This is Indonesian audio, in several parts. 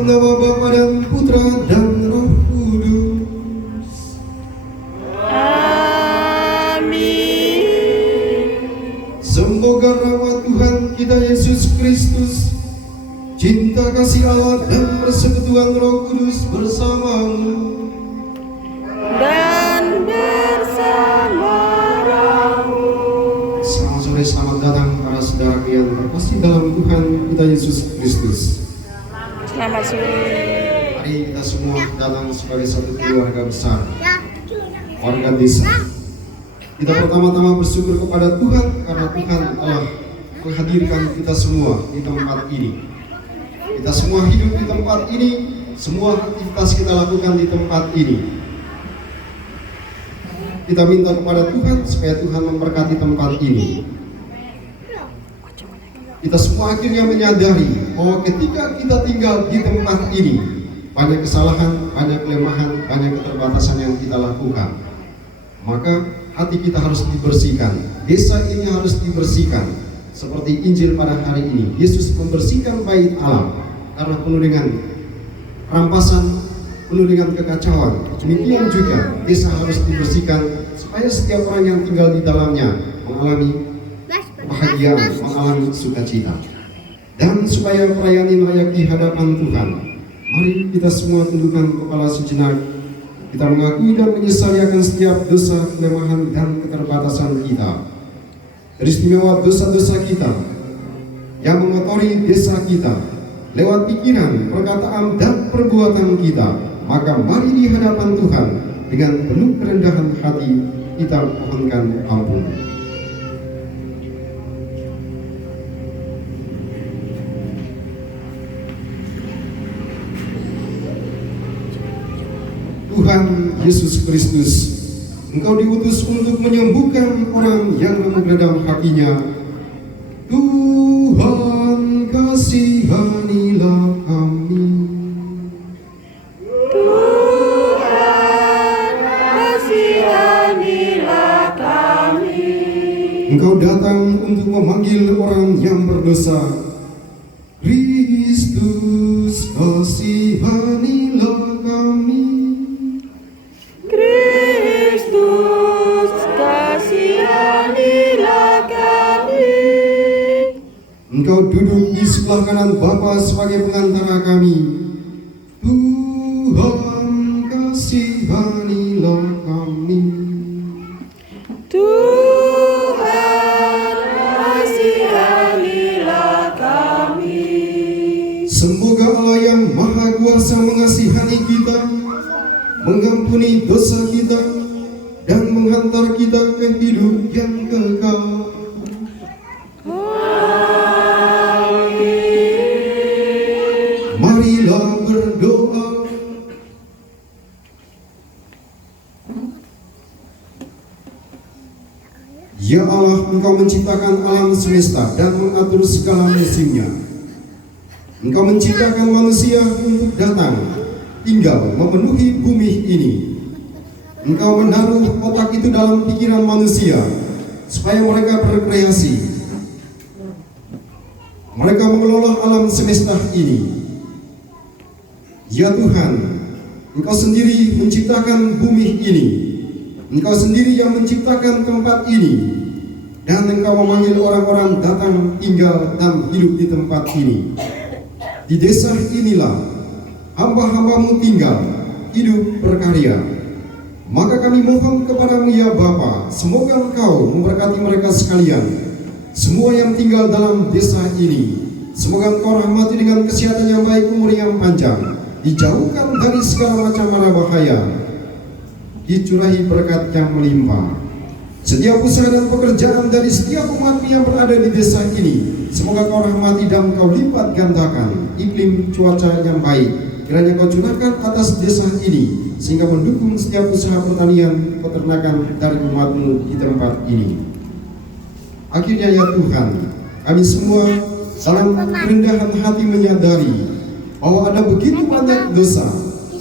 dalam nama Bapa dan Putra dan Roh Kudus. Amin. Semoga rahmat Tuhan kita Yesus Kristus, cinta kasih Allah dan persekutuan Roh Kudus bersamamu Dan bersama rohmu. Selamat sore, selamat datang para saudara yang terkasih dalam Tuhan kita Yesus Kristus. Selamat sore. Mari kita semua datang sebagai satu keluarga besar, warga desa. Kita pertama-tama bersyukur kepada Tuhan karena Tuhan telah menghadirkan kita semua di tempat ini. Kita semua hidup di tempat ini, semua aktivitas kita lakukan di tempat ini. Kita minta kepada Tuhan supaya Tuhan memberkati tempat ini. Kita semua akhirnya menyadari bahwa ketika kita tinggal di tempat ini, banyak kesalahan, banyak kelemahan, banyak keterbatasan yang kita lakukan. Maka hati kita harus dibersihkan, desa ini harus dibersihkan. Seperti Injil pada hari ini, Yesus membersihkan bait Allah karena penuh dengan rampasan, penuh dengan kekacauan. Demikian juga desa harus dibersihkan supaya setiap orang yang tinggal di dalamnya mengalami kebahagiaan, mengalami sukacita, dan supaya perayaan ini layak di hadapan Tuhan. Mari kita semua tundukkan kepala sejenak. Kita mengakui dan menyesali akan setiap dosa, kelemahan, dan keterbatasan kita. Teristimewa dosa-dosa kita yang mengotori desa kita lewat pikiran, perkataan, dan perbuatan kita. Maka mari di hadapan Tuhan dengan penuh kerendahan hati kita mohonkan ampun. Tuhan Yesus Kristus, Engkau diutus untuk menyembuhkan orang yang lemah dalam hatinya. Tuhan kasihanilah kami. Tuhan kasihanilah kami. Engkau datang untuk memanggil orang yang berdosa. Kristus kasihanilah kami. Kristus kasihanilah kami. Engkau duduk di sebelah kanan Bapa sebagai pengantara kami. Tuhan kasihanilah kami. Tuhan kasihanilah kami. Semoga Allah yang Maha Kuasa mengasihani kita, mengampuni dosa kita, dan menghantar kita ke hidup yang kekal. Marilah berdoa. Ya Allah, Engkau menciptakan alam semesta dan mengatur segala musimnya. Engkau menciptakan manusia untuk datang, tinggal memenuhi bumi ini. Engkau menaruh otak itu dalam pikiran manusia supaya mereka berkreasi. Mereka mengelola alam semesta ini. Ya Tuhan, Engkau sendiri menciptakan bumi ini. Engkau sendiri yang menciptakan tempat ini. Dan Engkau memanggil orang-orang datang, tinggal, dan hidup di tempat ini. Di desa inilah hamba-hambamu tinggal, hidup, berkarya. Maka kami mohon kepadamu ya Bapa, semoga Engkau memberkati mereka sekalian, semua yang tinggal dalam desa ini. Semoga Engkau rahmati dengan kesehatan yang baik, umur yang panjang, dijauhkan dari segala macam mara bahaya, dicurahi berkat yang melimpah. Setiap usaha dan pekerjaan dari setiap umat yang berada di desa ini, semoga Kau rahmati dan Kau lipat gandakan iklim cuaca yang baik. Kiranya Kau curahkan atas desa ini, sehingga mendukung setiap usaha pertanian, peternakan dari umat-Mu di tempat ini. Akhirnya ya Tuhan, kami semua dalam kerendahan hati menyadari bahwa ada begitu banyak dosa,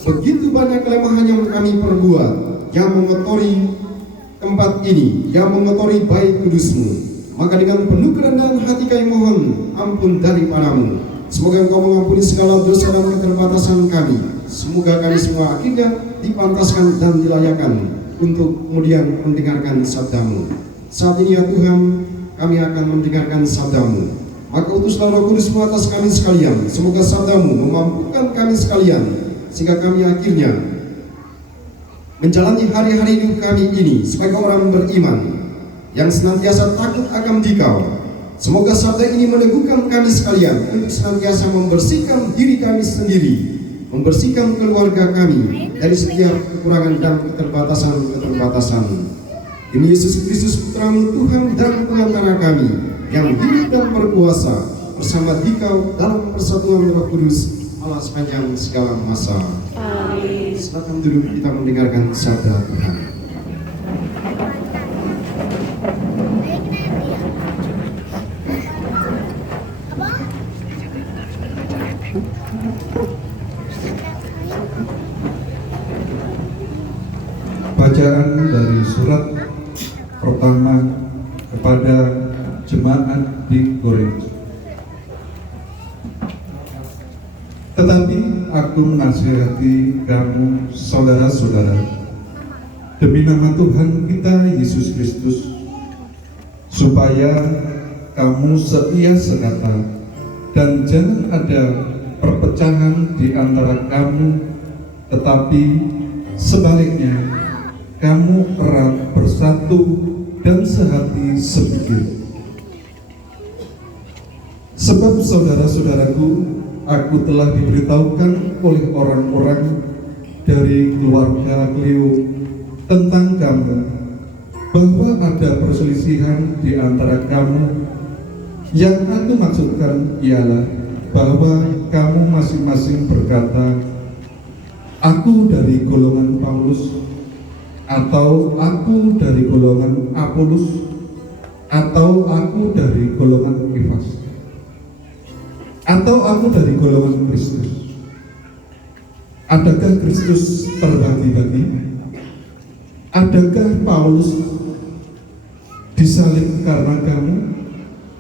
begitu banyak kelemahan yang kami perbuat, yang mengotori tempat ini, yang mengotori bait kudus-Mu. Maka dengan penuh kerendahan hati kami mohon ampun daripadamu. Semoga Engkau mengampuni segala dosa dan keterbatasan kami. Semoga kami semua akhirnya dipantaskan dan dilayakkan untuk kemudian mendengarkan sabda-Mu. Saat ini ya Tuhan, kami akan mendengarkan sabda-Mu. Maka utuslah Roh Kudus-Mu atas kami sekalian. Semoga sabda-Mu memampukan kami sekalian, sehingga kami akhirnya menjalani hari-hari hidup kami ini sebagai orang beriman yang senantiasa takut akan Dikau. Semoga sabda ini meneguhkan kami sekalian untuk senantiasa membersihkan diri kami sendiri, membersihkan keluarga kami dari setiap kekurangan dan keterbatasan-keterbatasan. Demi Yesus Kristus Putra-Mu, Tuhan dan Pengantara kami, yang hidup dan berkuasa bersama Dikau dalam persatuan Roh Kudus Allah sepanjang segala masa. Amin. Silakan duduk, kita mendengarkan sabda Tuhan. Bacaan dari surat pertama kepada jemaat di Korintus. Tetapi aku menasihati kamu, saudara-saudara, demi nama Tuhan kita Yesus Kristus, supaya kamu setia sekata dan jangan ada perpecahan di antara kamu, tetapi sebaliknya kamu erat bersatu dan sehati sepikir. Sebab saudara-saudaraku, aku telah diberitahukan oleh orang-orang dari keluarga Cleo tentang kamu, bahwa ada perselisihan di antara kamu. Yang aku maksudkan ialah bahwa kamu masing-masing berkata, aku dari golongan Paulus, atau aku dari golongan Apolos, atau aku dari golongan Kefas, atau aku dari golongan Kristus. Adakah Kristus terbagi-bagi? Adakah Paulus disalib karena kamu?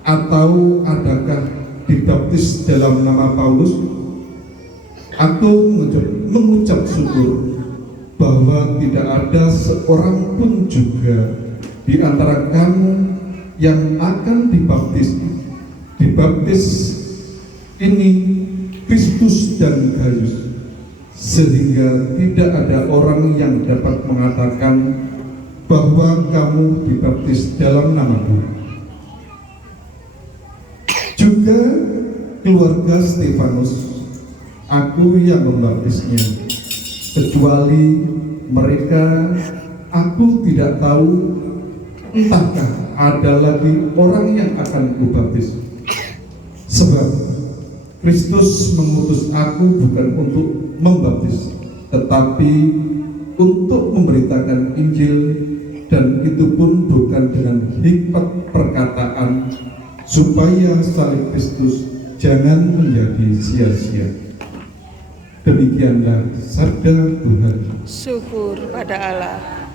Atau adakah dibaptis dalam nama Paulus? Aku mengucap syukur bahwa tidak ada seorang pun juga di antara kamu yang akan dibaptis ini Kristus dan Gaius, sehingga tidak ada orang yang dapat mengatakan bahwa kamu dibaptis dalam namaku. Juga keluarga Stefanus, aku yang membaptisnya, kecuali mereka aku tidak tahu, entahkah ada lagi orang yang akan kubaptis. Sebab Kristus mengutus aku bukan untuk membaptis, tetapi untuk memberitakan Injil, dan itu pun bukan dengan hikmat perkataan, supaya salib Kristus jangan menjadi sia-sia. Demikianlah sabda Tuhan. Syukur pada Allah.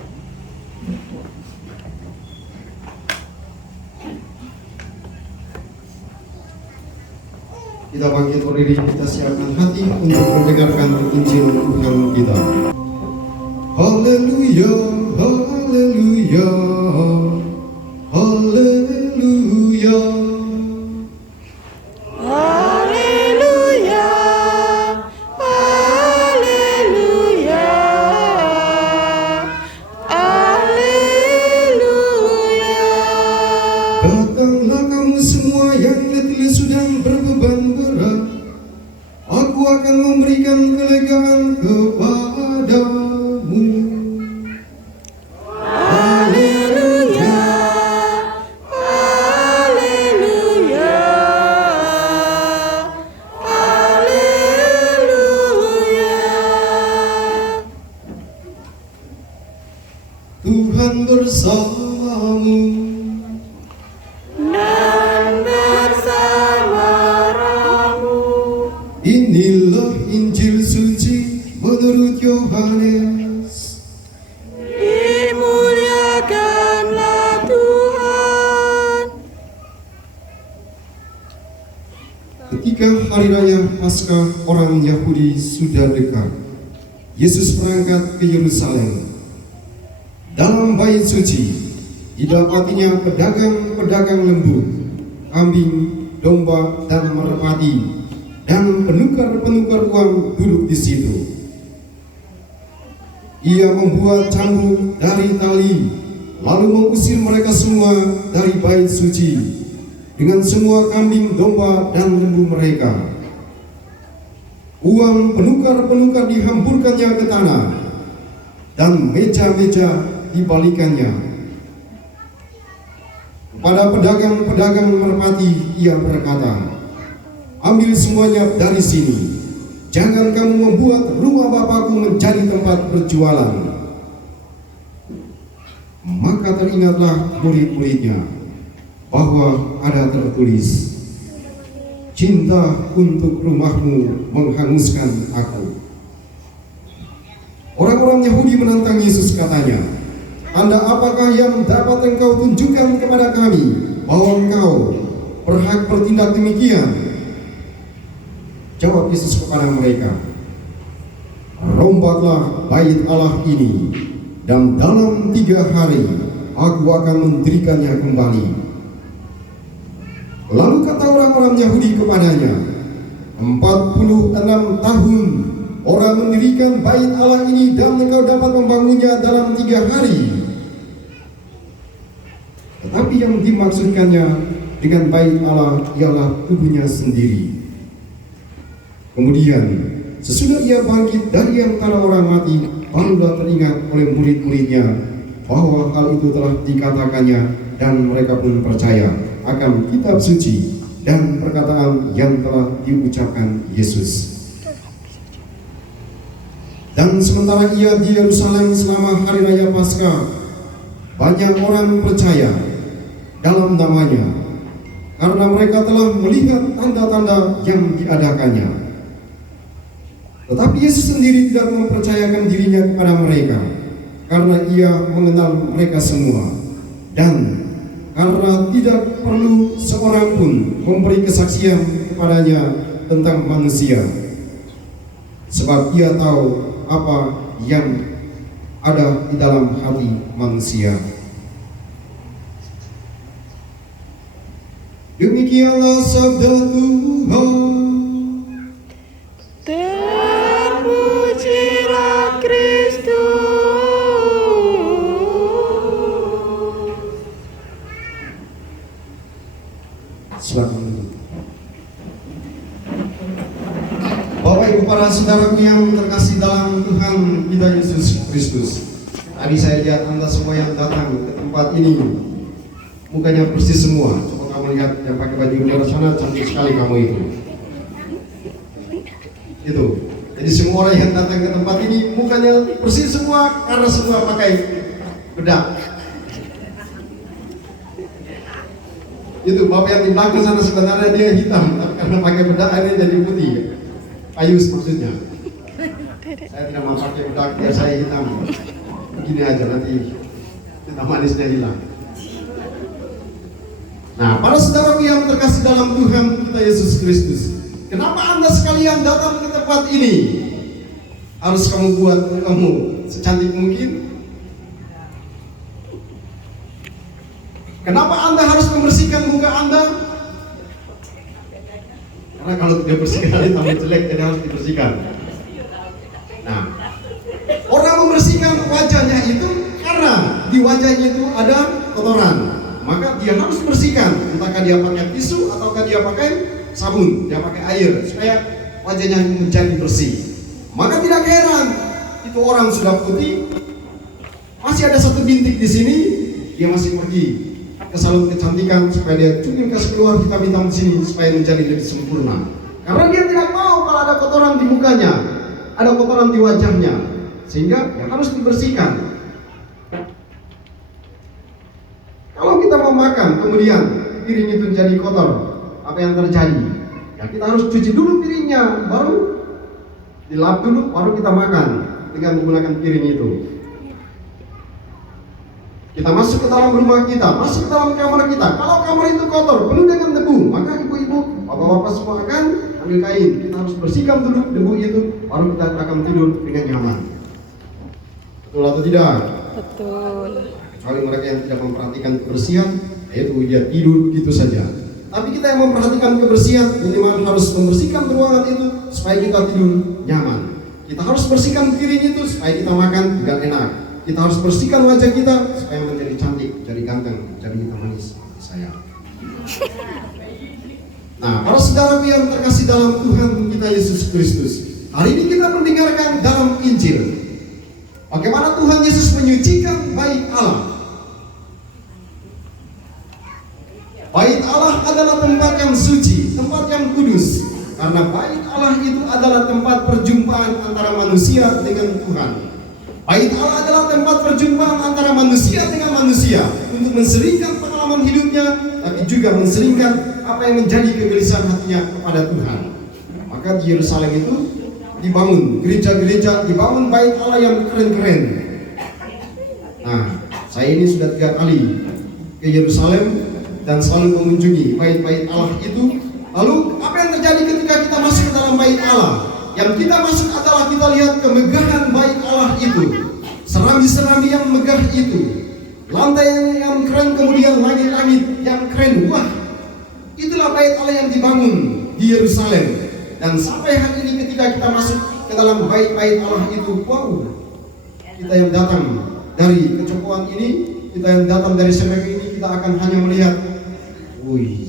Kita bangkit berdiri, kita siapkan hati untuk mendengarkan Injil Tuhan kita. Haleluya, haleluya, haleluya. Haleluya. Haleluya. Haleluya. Datanglah kamu semua yang letih lesu dan berbeban berat, aku akan memberikan kelegaan kepadamu. Haleluya. Haleluya. Haleluya. Tuhan bersamamu. Ketika hari raya Paskah orang Yahudi sudah dekat, Yesus berangkat ke Yerusalem. Dalam bait suci didapatinya pedagang-pedagang lembu, kambing, domba, dan merpati, dan penukar-penukar uang duduk di situ. Ia membuat cambuk dari tali, lalu mengusir mereka semua dari bait suci dengan semua kambing, domba, dan lembu mereka. Uang penukar-penukar dihamburkannya ke tanah, dan meja-meja dibalikannya. Kepada pedagang-pedagang merpati ia berkata, "Ambil semuanya dari sini. Jangan kamu membuat rumah Bapakku menjadi tempat berjualan." Maka teringatlah murid-muridnya bahwa ada tertulis, "Cinta untuk rumahmu menghanguskan aku." Orang-orang Yahudi menantang Yesus, katanya, "Tanda apakah yang dapat engkau tunjukkan kepada kami bahwa engkau berhak bertindak demikian?" Jawab Yesus kepada mereka, "Rombaklah bait Allah ini, dan dalam 3 hari aku akan mendirikannya kembali." Lalu kata orang-orang Yahudi kepadanya, 46 tahun orang mendirikan bait Allah ini, dan engkau dapat membangunnya dalam 3 hari. Tetapi yang dimaksudkannya dengan bait Allah ialah tubuhnya sendiri. Kemudian sesudah ia bangkit dari antara orang mati, barulah teringat oleh murid-muridnya bahwa hal itu telah dikatakannya, dan mereka pun percaya akan kitab suci dan perkataan yang telah diucapkan Yesus. Dan sementara ia di Yerusalem selama hari raya Paskah, banyak orang percaya dalam namanya karena mereka telah melihat tanda-tanda yang diadakannya. Tetapi Yesus sendiri tidak mempercayakan dirinya kepada mereka, karena ia mengenal mereka semua, dan karena tidak perlu seorang pun memberi kesaksian kepadanya tentang manusia, sebab ia tahu apa yang ada di dalam hati manusia. Demikianlah sabda Tuhan. Terpujilah Kristus. Silakan duduk. Bapak Ibu para saudaraku yang terkasih dalam Tuhan kita Yesus Kristus, tadi saya lihat Anda semua yang datang ke tempat ini, mukanya persis semua. Coba kamu lihat yang pakai baju merah sana, cantik sekali kamu itu. Jadi semua orang yang datang ke tempat ini mukanya persis semua, karena semua pakai bedak. Itu bapak yang di belakang sana sebenarnya dia hitam, tapi karena pakai bedak ini jadi putih. Ayus maksudnya. Saya tidak mau pakai bedak biar saya hitam. Begini aja, nanti kita manisnya hilang. Nah, para saudaraku yang terkasih dalam Tuhan kita Yesus Kristus, kenapa Anda sekalian datang ke tempat ini? Harus kamu buat kamu secantik mungkin? Kenapa Anda harus membersihkan muka Anda? Karena kalau tidak bersihkan nanti tambah jelek, jadi harus dibersihkan. Nah, orang membersihkan wajahnya itu karena di wajahnya itu ada kotoran, maka dia harus bersihkan. Entahkah dia pakai tisu ataukah dia pakai sabun, dia pakai air supaya wajahnya menjadi bersih. Maka tidak heran itu orang sudah putih, masih ada satu bintik di sini, dia masih pergi ke salon kecantikan supaya dia kasih keluar hitam-hitam di sini supaya menjadi lebih sempurna. Karena dia tidak mau kalau ada kotoran di mukanya, ada kotoran di wajahnya, sehingga ya harus dibersihkan. Kalau kita mau makan kemudian piring itu jadi kotor, apa yang terjadi? Ya kita harus cuci dulu piringnya, baru dilap dulu, baru kita makan dengan menggunakan piring itu. Kita masuk ke dalam rumah kita, masuk ke dalam kamar kita. Kalau kamar itu kotor, penuh dengan debu, maka ibu-ibu, Bapak-bapak semua akan ambil kain. Kita harus bersihkan dulu debu itu, baru kita akan tidur dengan nyaman. Betul atau tidak? Betul. Kecuali mereka yang tidak memperhatikan kebersihan, yaitu dia tidur gitu saja. Tapi kita yang memperhatikan kebersihan, minimal harus membersihkan ruangan itu supaya kita tidur nyaman. Kita harus bersihkan piring itu supaya kita makan juga enak. Kita harus bersihkan wajah kita supaya menjadi cantik, jadi ganteng, jadi kita manis. Sayang. Nah, para saudara yang terkasih dalam Tuhan kita Yesus Kristus, hari ini kita mendengarkan dalam Injil bagaimana Tuhan Yesus menyucikan bait Allah. Bait Allah adalah tempat yang suci, tempat yang kudus. Karena bait Allah itu adalah tempat perjumpaan antara manusia dengan Tuhan. Bait Allah adalah tempat perjumpaan antara manusia dengan manusia untuk menseringkan pengalaman hidupnya, tapi juga menseringkan apa yang menjadi kegelisahan hatinya kepada Tuhan. Maka di Yerusalem itu dibangun gereja-gereja, dibangun bait Allah yang keren-keren. Nah, saya ini sudah 3 kali ke Yerusalem dan selalu mengunjungi bait-bait Allah itu. Lalu apa yang terjadi ketika kita masuk ke dalam bait Allah? Yang kita masuk adalah kita lihat kemegahan bait Allah itu, serambi-serambi yang megah itu, lantai yang keren, kemudian langit-langit yang keren. Wah, itulah bait Allah yang dibangun di Yerusalem. Dan sampai hari ini ketika kita masuk ke dalam bait-bait Allah itu, wow, kita yang datang dari kecokohan ini, kita yang datang dari Semek ini, kita akan hanya melihat, wih,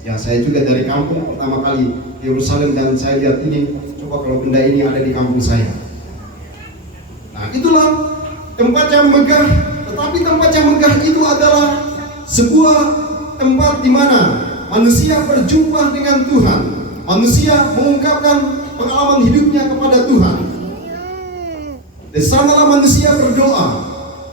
ya saya juga dari kampung pertama kali di Yerusalem dan saya lihat ini, coba kalau benda ini ada di kampung saya. Nah, itulah tempat yang megah. Tetapi tempat yang megah itu adalah sebuah tempat di mana manusia berjumpa dengan Tuhan. Manusia mengungkapkan pengalaman hidupnya kepada Tuhan. Di sanalah manusia berdoa,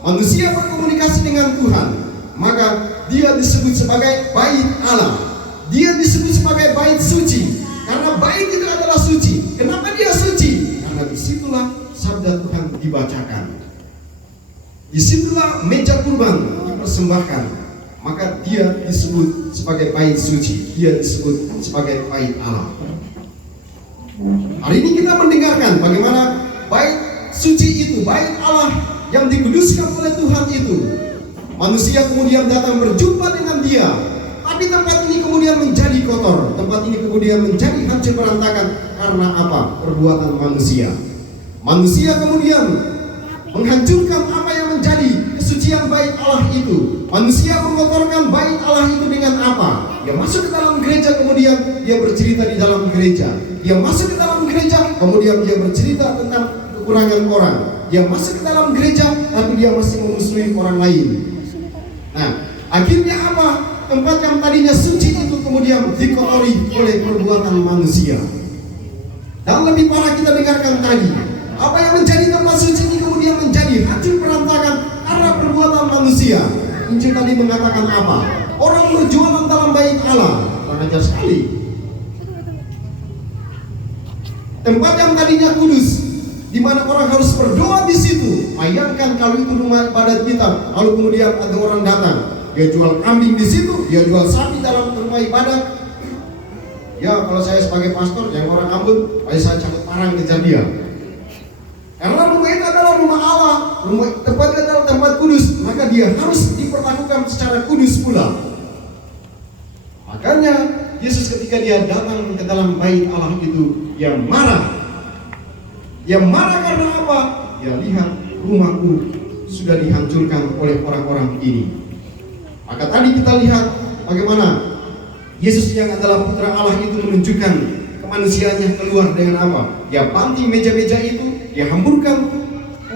manusia berkomunikasi dengan Tuhan. Maka dia disebut sebagai bait Allah. Dia disebut sebagai bait suci. Karena bait itu adalah suci. Kenapa dia suci? Karena disitulah sabda Tuhan dibacakan. Disitulah meja kurban dipersembahkan. Maka dia disebut sebagai bait suci. Dia disebut sebagai bait Allah. Hari ini kita mendengarkan bagaimana bait suci itu, bait Allah yang dikuduskan oleh Tuhan itu. Manusia kemudian datang berjumpa dengan dia. Tapi tempat ini kemudian menjadi kotor. Tempat ini kemudian menjadi hancur berantakan. Karena apa? Perbuatan manusia. Manusia kemudian menghancurkan apa yang menjadi kesucian bait Allah itu. Manusia mengotorkan bait Allah itu dengan apa? Dia masuk ke dalam gereja, kemudian dia bercerita di dalam gereja. Dia masuk ke dalam gereja, kemudian dia bercerita tentang kekurangan orang. Dia masuk ke dalam gereja, tapi dia masih memusuhi orang lain. Nah, akhirnya apa? Tempat yang tadinya suci itu kemudian dikotori oleh perbuatan manusia. Dan lebih parah kita dengarkan tadi, apa yang menjadi tempat suci ini kemudian menjadi hancur berantakan karena perbuatan manusia. Injil tadi mengatakan apa? Orang berjualan dalam bait Allah. Kurang ajar sekali. Tempat yang tadinya kudus, di mana orang harus berdoa di situ. Bayangkan kalau itu rumah ibadat kita, lalu kemudian ada orang datang, dia jual kambing di situ, dia jual sapi dalam rumah ibadat. Ya, kalau saya sebagai pastor, yang orang Ambon, saya cabut parang kejar dia. Karena rumah itu adalah rumah Allah, tempat itu adalah tempat kudus, maka dia harus diperlakukan secara kudus pula. Makanya Yesus ketika dia datang ke dalam bait Allah itu, dia marah. Dia marah karena apa? Dia lihat rumahku sudah dihancurkan oleh orang-orang ini. Maka tadi kita lihat bagaimana Yesus yang adalah putra Allah itu menunjukkan kemanusiaannya keluar dengan apa? Dia banting meja-meja itu, dia hamburkan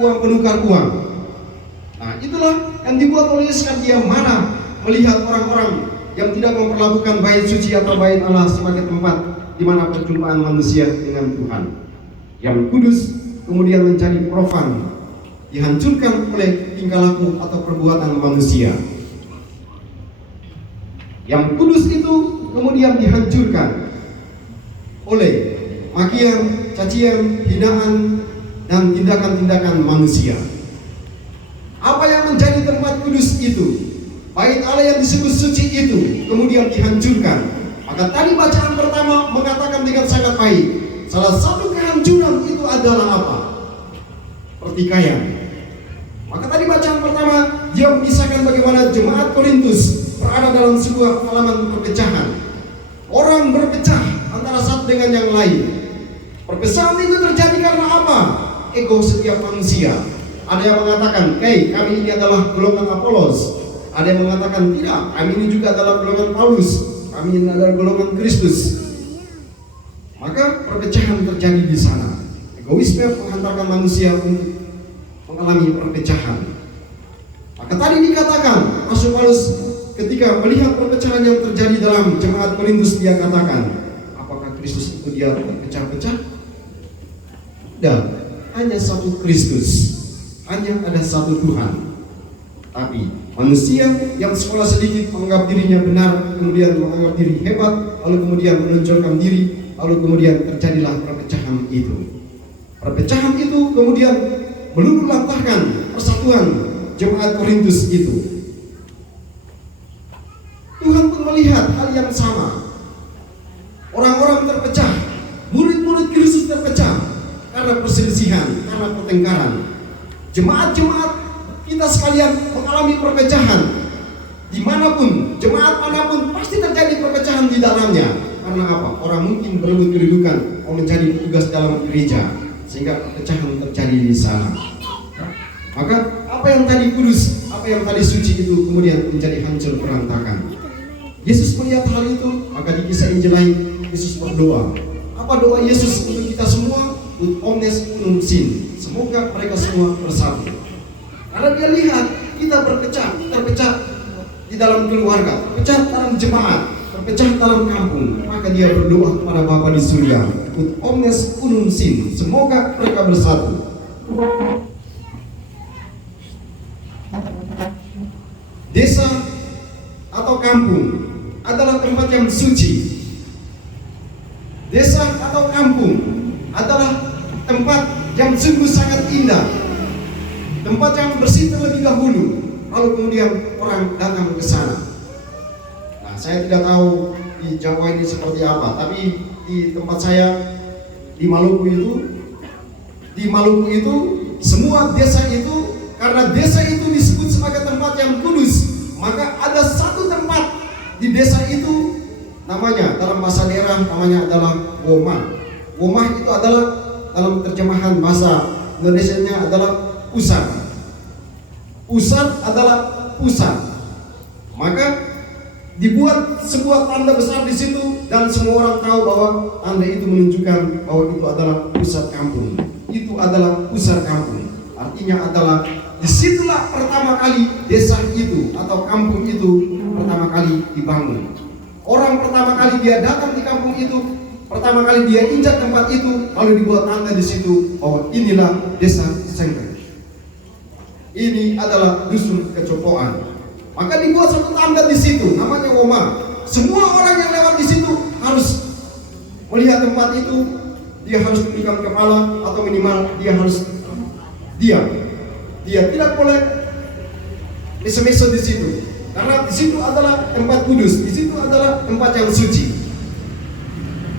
uang, penukar uang. Nah, itulah yang dibuat oleh Yesus, kan dia marah melihat orang-orang yang tidak memperlakukan bait suci atau bait Allah sebagai tempat di mana perjumpaan manusia dengan Tuhan. Yang kudus kemudian menjadi profan, dihancurkan oleh tingkah laku atau perbuatan manusia. Yang kudus itu kemudian dihancurkan oleh makian, cacian, hinaan, dan tindakan-tindakan manusia. Apa yang menjadi tempat kudus itu, bait Allah yang disebut suci itu kemudian dihancurkan. Maka Maka tadi bacaan pertama mengatakan dengan sangat baik, salah satu kehancuran itu adalah apa? Pertikaian. Maka tadi bacaan pertama dia mengisahkan bagaimana jemaat Korintus berada dalam sebuah pengalaman perpecahan. Orang berpecah antara satu dengan yang lain. Perpecahan itu terjadi karena apa? Ego setiap manusia. Ada yang mengatakan, kami ini adalah golongan Apolos. Ada yang mengatakan, tidak, kami ini juga adalah golongan Paulus. Kami ini adalah golongan Kristus. Maka perpecahan terjadi di sana. Egoisme menghantarkan manusia untuk mengalami perpecahan. Maka tadi dikatakan, Rasul Paulus ketika melihat perpecahan yang terjadi dalam jemaat Korintus, dia katakan, apakah Kristus itu dia terpecah-pecah? Tidak, hanya satu Kristus. Hanya ada satu Tuhan. Tapi manusia yang sekolah sedikit menganggap dirinya benar, kemudian menganggap diri hebat, lalu kemudian menonjolkan diri, lalu kemudian terjadilah perpecahan itu. Perpecahan itu kemudian meluluhlantahkan persatuan jemaat Korintus itu. Tuhan pun melihat hal yang sama. Orang-orang terpecah, murid-murid Kristus terpecah karena perselisihan, karena pertengkaran. Jemaat-jemaat kita sekalian mengalami perpecahan. Dimanapun, jemaat manapun pasti terjadi perpecahan di dalamnya. Karena apa? Orang mungkin berebut kedudukan, mau menjadi petugas dalam gereja, sehingga perpecahan terjadi di sana. Maka apa yang tadi kudus, apa yang tadi suci itu kemudian menjadi hancur berantakan. Yesus melihat hal itu, maka di kisah Injil lain Yesus berdoa. Apa doa Yesus untuk kita semua? Ut omnes unum sin. Semoga mereka semua bersatu. Karena dia lihat kita terpecah di dalam keluarga, terpecah dalam jemaat, terpecah dalam kampung. Maka dia berdoa kepada Bapa di surga, ut omnes unum sin. Semoga mereka bersatu. Desa atau kampung adalah tempat yang suci. Desa atau kampung adalah tempat yang sungguh sangat indah, tempat yang bersih terlebih dahulu, lalu kemudian orang datang ke sana. Nah, saya tidak tahu di Jawa ini seperti apa, tapi di tempat saya di Maluku itu semua desa itu, karena desa itu disebut sebagai tempat yang kudus, maka ada satu tempat di desa itu namanya dalam bahasa daerah namanya adalah womah. Womah itu adalah dalam terjemahan bahasa Indonesianya adalah pusat. Pusat adalah pusat. Maka dibuat sebuah tanda besar di situ dan semua orang tahu bahwa tanda itu menunjukkan bahwa itu adalah pusat kampung. Itu adalah pusat kampung. Artinya adalah disitulah pertama kali desa itu atau kampung itu pertama kali dibangun. Orang pertama kali dia datang di kampung itu, pertama kali dia injak tempat itu, lalu dibuat tanda di situ bahwa inilah desa Sengkek. Ini adalah dusun kecopoan. Maka dibuat satu tanda di situ, namanya woma. Semua orang yang lewat di situ harus melihat tempat itu, dia harus tundukkan kepala atau minimal dia harus diam. Dia tidak boleh mese-mese di situ. Karena di situ adalah tempat kudus, di situ adalah tempat yang suci.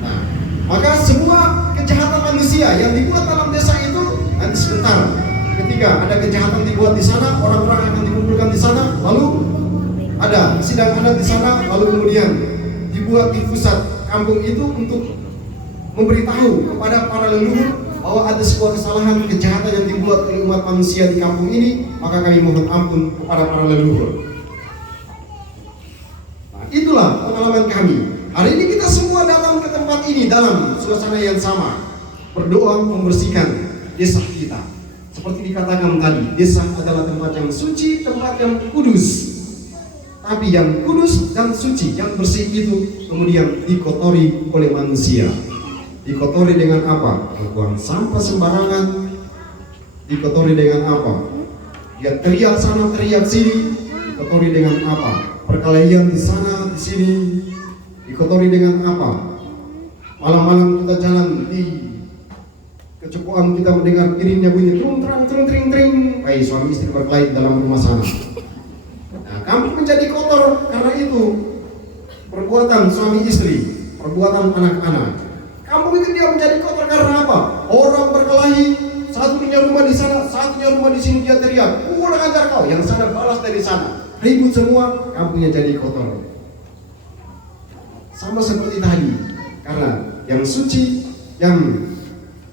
Nah, maka semua kejahatan manusia yang dibuat dalam desa itu nanti sebentar, ketika ada kejahatan dibuat di sana, orang-orang akan dikumpulkan di sana, lalu ada sidang adat di sana, lalu kemudian dibuat di pusat kampung itu untuk memberitahu kepada para leluhur bahwa ada sebuah kesalahan kejahatan yang dibuat oleh umat manusia di kampung ini, maka kami mohon ampun kepada para leluhur. Itulah pengalaman kami. Hari ini kita semua datang ke tempat ini dalam suasana yang sama, berdoa membersihkan desa kita. Seperti dikatakan tadi, desa adalah tempat yang suci, tempat yang kudus. Tapi yang kudus dan suci, yang bersih itu kemudian dikotori oleh manusia. Dikotori dengan apa? Membuang sampah sembarangan. Dikotori dengan apa? Dia teriak sana, teriak sini. Dikotori dengan apa? Perkelahian di sana, di sini. Dikotori dengan apa? Malam-malam kita jalan di kecopoan, kita mendengar iringnya bunyi trung trang trung tring tring. Baik, suami istri berkelahi dalam rumah sana. Nah, kampung menjadi kotor karena itu. perbuatan suami istri, perbuatan anak-anak. Kampung itu dia menjadi kotor karena apa? Orang berkelahi, satu punya rumah di sana, satunya rumah di sini, dia teriak, kurang ajar kau, yang sana balas dari sana, ribut semua, kampungnya jadi kotor. Sama seperti tadi, karena yang suci, yang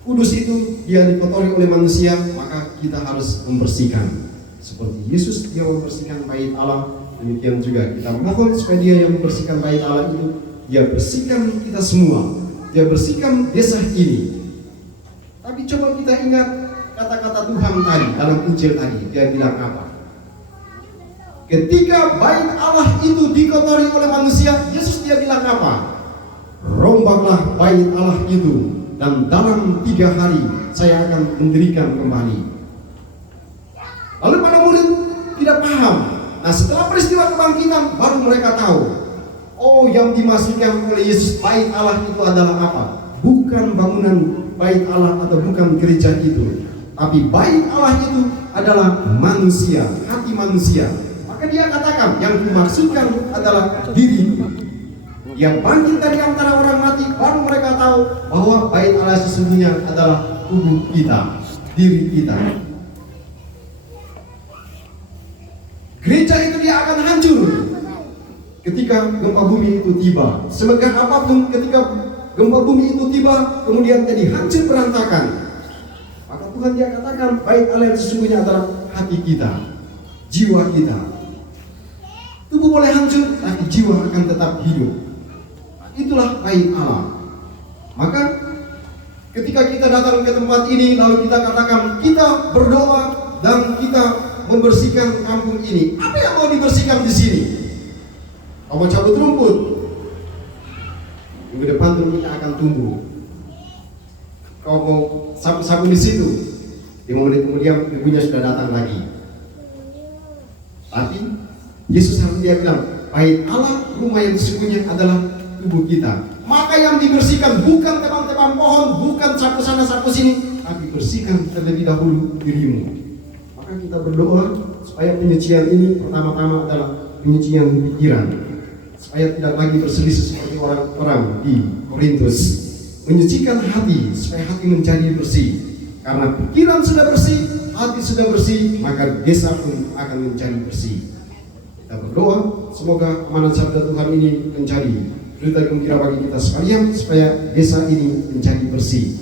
kudus itu dia dikotori oleh manusia, maka kita harus membersihkan. Seperti Yesus dia membersihkan bait Allah, demikian juga kita mohon supaya dia yang membersihkan bait Allah itu, dia bersihkan kita semua, dia bersihkan desa ini. Tapi coba kita ingat kata-kata Tuhan tadi dalam Injil tadi, dia bilang apa? Ketika bait Allah itu dikotori oleh manusia, Yesus dia bilang apa? Rombaklah bait Allah itu, dan dalam 3 hari saya akan mendirikan kembali. Lalu para murid tidak paham. Nah, setelah peristiwa kebangkitan baru mereka tahu, oh, yang dimaksudkan oleh Yesus bait Allah itu adalah apa? Bukan bangunan bait Allah atau bukan gereja itu, tapi bait Allah itu adalah manusia, hati manusia. Maka dia katakan yang dimaksudkan adalah diri. Dia bangkit dari antara orang mati, baru mereka tahu bahwa bait Allah sesungguhnya adalah tubuh kita, diri kita. Gereja itu dia akan hancur ketika gempa bumi itu tiba. Semegah apapun ketika gempa bumi itu tiba, kemudian jadi hancur berantakan. Maka Tuhan dia katakan bait Allah sesungguhnya adalah hati kita, jiwa kita. Tubuh boleh hancur, tapi jiwa akan tetap hidup. Itulah bait Allah. Maka ketika kita datang ke tempat ini, lalu kita katakan kita berdoa dan kita membersihkan kampung ini. Apa yang mau dibersihkan di sini? Kau mau cabut rumput, minggu depan rumputnya akan tumbuh. Kau mau sapu-sapu di situ, 5 menit kemudian ibunya sudah datang lagi. Tapi Yesus harus dia bilang, bait Allah, rumah yang sesungguhnya adalah tubuh kita. Maka yang dibersihkan bukan teman-teman pohon, bukan sapu sana sapu sini, tapi bersihkan terlebih dahulu dirimu. Maka kita berdoa supaya penyucian ini pertama-tama adalah penyucian pikiran, supaya tidak lagi berselisih seperti orang-orang di Korintus. Menyucikan hati supaya hati menjadi bersih. Karena pikiran sudah bersih, hati sudah bersih, maka desa pun akan menjadi bersih. Kita berdoa semoga amanat sabda Tuhan ini menjadi berita gembira bagi kita sekalian, supaya desa ini menjadi bersih.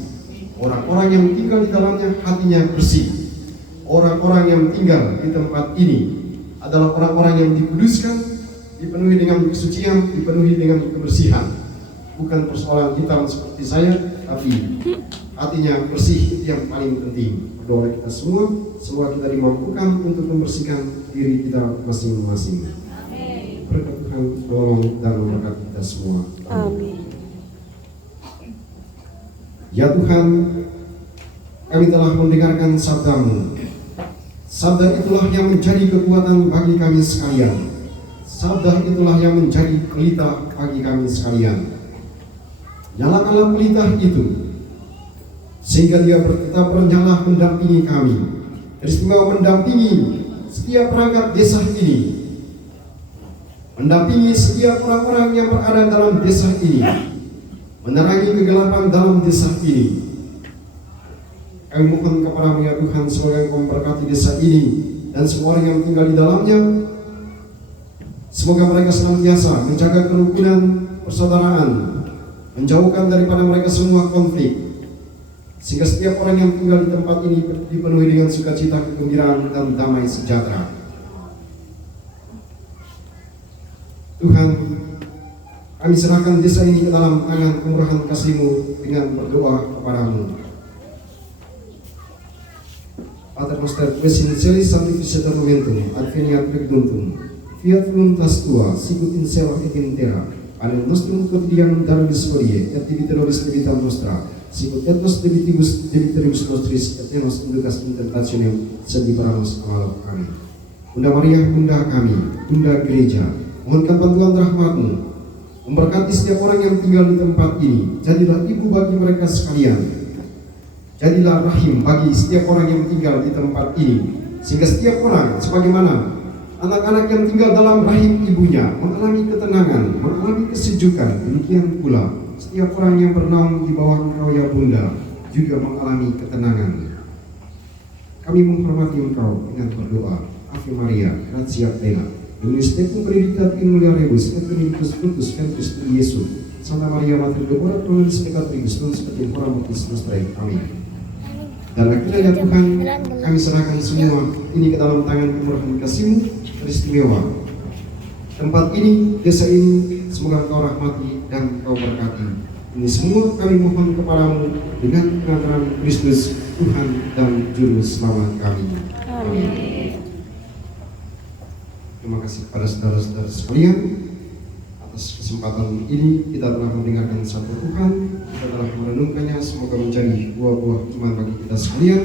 Orang-orang yang tinggal di dalamnya hatinya bersih. Orang-orang yang tinggal di tempat ini adalah orang-orang yang dikuduskan, dipenuhi dengan kesucian, dipenuhi dengan kebersihan. Bukan persoalan hitam seperti saya, tapi hatinya bersih, itu yang paling penting. Berdoa kita semua, semoga kita dimampukan untuk membersihkan diri kita masing-masing. Berkat Tuhan tolong dan memberkati kita semua. Amin. Ya Tuhan, kami telah mendengarkan sabda-Mu. Sabda itulah yang menjadi kekuatan bagi kami sekalian. Sabda itulah yang menjadi pelita bagi kami sekalian. Nyalakanlah pelita itu, sehingga dia tetap bernyala mendampingi kami. Istimewa mendampingi setiap perangkat desa ini, mendampingi setiap orang-orang yang berada dalam desa ini, menerangi kegelapan dalam desa ini. Kami mohon kepada-Mu ya Tuhan, semoga Engkau memberkati desa ini dan semua orang yang tinggal di dalamnya. Semoga mereka senantiasa menjaga kerukunan persaudaraan, menjauhkan daripada mereka semua konflik, sehingga setiap orang yang tinggal di tempat ini dipenuhi dengan sukacita, kegembiraan, dan damai sejahtera. Tuhan, kami serahkan desa ini ke dalam tangan kemurahan kasih-Mu dengan berdoa kepada-Mu. Pater noster, quis in celis sanctificetur nomentum, adveniat regnum, fiat voluntas Tua, sicut in cielo et in terra, panem nostrum quotidianum da nobis hodie, et dimitte nobis debitam nostra, sicut et nos debitibus debiteribus nostris, et ne nos inducas in tentationem, sed liberamus a malo. Amin. Bunda Maria, Bunda kami, Bunda Gereja, mohonkan bantuan rahmat-Mu, memberkati setiap orang yang tinggal di tempat ini. Jadilah ibu bagi mereka sekalian. Jadilah rahim bagi setiap orang yang tinggal di tempat ini, sehingga setiap orang sebagaimana anak-anak yang tinggal dalam rahim ibunya mengalami ketenangan, mengalami kesejukan. Demikian pula setiap orang yang bernaung di bawah Engkau ya Bunda juga mengalami ketenangan. Kami menghormati Engkau dengan berdoa. Ave Maria, gratia plena, Dominus tecum benedicta in mulieribus rebus, et benedictus fructus ventris tui, Iesus. Santa Maria Mater Dei, ora pro nobis peccatoribus, nunc et in hora mortis nostrae. Amin. Dan akhirnya ya Tuhan, kami serahkan semua ini ke dalam tangan kemurahan kasih-Mu teristimewa. Tempat ini, desa ini, semoga Engkau rahmati dan Engkau berkati. Ini semua kami mohon kepadamu dengan pengantaran Kristus, Tuhan dan Juru Selamat kami. Amin. Terima kasih kepada saudara-saudara sekalian atas kesempatan ini. Kita telah mendengarkan sabda Tuhan, kita telah merenungkannya. Semoga menjadi buah-buah iman bagi kita sekalian,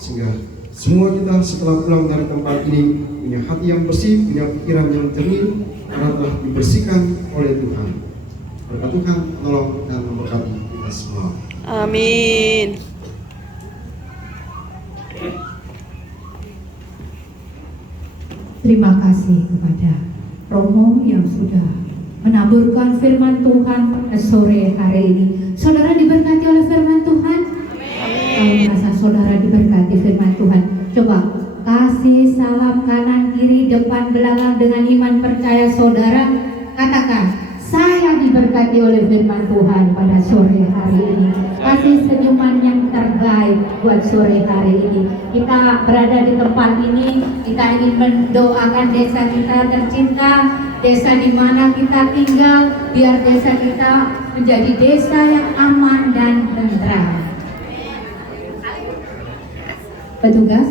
sehingga semua kita setelah pulang dari tempat ini punya hati yang bersih, punya pikiran yang jernih, karena telah dibersihkan oleh Tuhan. Berkat Tuhan menolong dan memberkati kita semua. Amin. Terima kasih kepada Romo yang sudah menaburkan firman Tuhan sore hari ini. Saudara diberkati oleh firman Tuhan? Kalau merasa saudara diberkati firman Tuhan, coba kasih salam kanan kiri depan belakang dengan iman percaya saudara. Katakan, saya diberkati oleh firman Tuhan pada sore hari ini. Kasih senyuman yang terbaik buat sore hari ini. Kita berada di tempat ini, kita ingin mendoakan desa kita tercinta, desa di mana kita tinggal, biar desa kita menjadi desa yang aman dan tentram. Petugas,